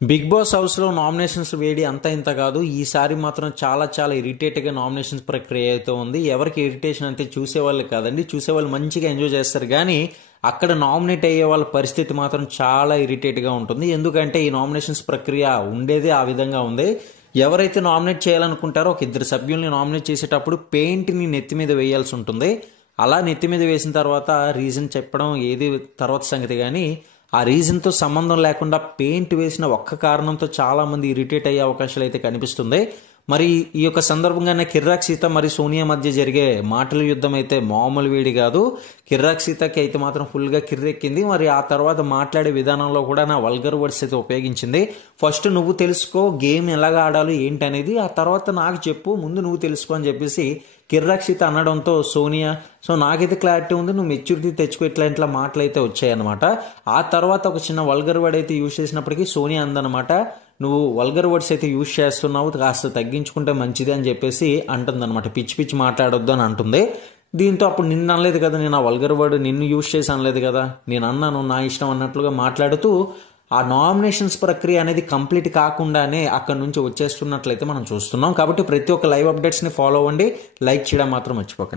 Big boss హౌస్లో nominations వేడి అంతా ఇంత కాదు. ఈసారి మాత్రం చాలా చాలా ఇరిటేట్గా నామినేషన్స్ ప్రక్రియ అయితే ఉంది. ఎవరికి ఇరిటేషన్ అంటే చూసేవాళ్ళు కాదండి, చూసేవాళ్ళు మంచిగా ఎంజాయ్ చేస్తారు. కానీ అక్కడ నామినేట్ అయ్యే వాళ్ళ పరిస్థితి మాత్రం చాలా ఇరిటేట్గా ఉంటుంది. ఎందుకంటే ఈ నామినేషన్స్ ప్రక్రియ ఉండేదే ఆ విధంగా ఉంది. ఎవరైతే నామినేట్ చేయాలనుకుంటారో ఒక ఇద్దరు సభ్యుల్ని నామినేట్ చేసేటప్పుడు పెయింట్ని నెత్తి మీద వేయాల్సి ఉంటుంది. అలా నెత్తి మీద వేసిన తర్వాత రీజన్ చెప్పడం ఏది తర్వాత సంగతి. కానీ ఆ రీజన్తో సంబంధం లేకుండా పెయింట్ వేసిన ఒక్క కారణంతో చాలా మంది ఇరిటేట్ అయ్యే అవకాశాలు అయితే కనిపిస్తుంది. మరి ఈ యొక్క సందర్భంగానే కిర్రాక్ సీత మరి సోనియా మధ్య జరిగే మాటల యుద్ధం అయితే మామూలు వేడి కాదు. కిర్రాక్ సీతకి అయితే మాత్రం ఫుల్గా కిర్రెక్కింది. మరి ఆ తర్వాత మాట్లాడే విధానంలో కూడా నా వల్గర్ వర్డ్స్ అయితే ఉపయోగించింది. ఫస్ట్ నువ్వు తెలుసుకో గేమ్ ఎలాగ ఆడాలి ఏంటి అనేది, ఆ తర్వాత నాకు చెప్పు, ముందు నువ్వు తెలుసుకో అని చెప్పేసి కిర్రాక్ సీత అనడంతో సోనియా నాకైతే క్లారిటీ ఉంది, నువ్వు మెచ్యూరిటీ తెచ్చుకో, ఇట్లా మాటలు అయితే వచ్చాయన్నమాట. ఆ తర్వాత ఒక చిన్న వల్గర్ వర్డ్ అయితే యూజ్ చేసినప్పటికీ సోనియా అందనమాట, నువ్వు వల్గర్ వర్డ్స్ అయితే యూజ్ చేస్తున్నావు, కాస్త తగ్గించుకుంటే మంచిది అని చెప్పేసి అంటుందన్నమాట. పిచ్చి పిచ్చి మాట్లాడొద్దు అని అంటుంది. దీంతో అప్పుడు నిన్ను అనలేదు కదా, నేను ఆ వల్గర్ వర్డ్ నిన్ను యూజ్ చేసి అనలేదు కదా, నేను అన్నాను నా ఇష్టం అన్నట్లుగా మాట్లాడుతూ ఆ నామినేషన్స్ ప్రక్రియ అనేది కంప్లీట్ కాకుండానే అక్కడ నుంచి వచ్చేస్తున్నట్లయితే మనం చూస్తున్నాం. కాబట్టి ప్రతి ఒక్క లైవ్ అప్డేట్స్ని ఫాలో అవ్వండి, లైక్ చేయడం మాత్రం మర్చిపోకండి.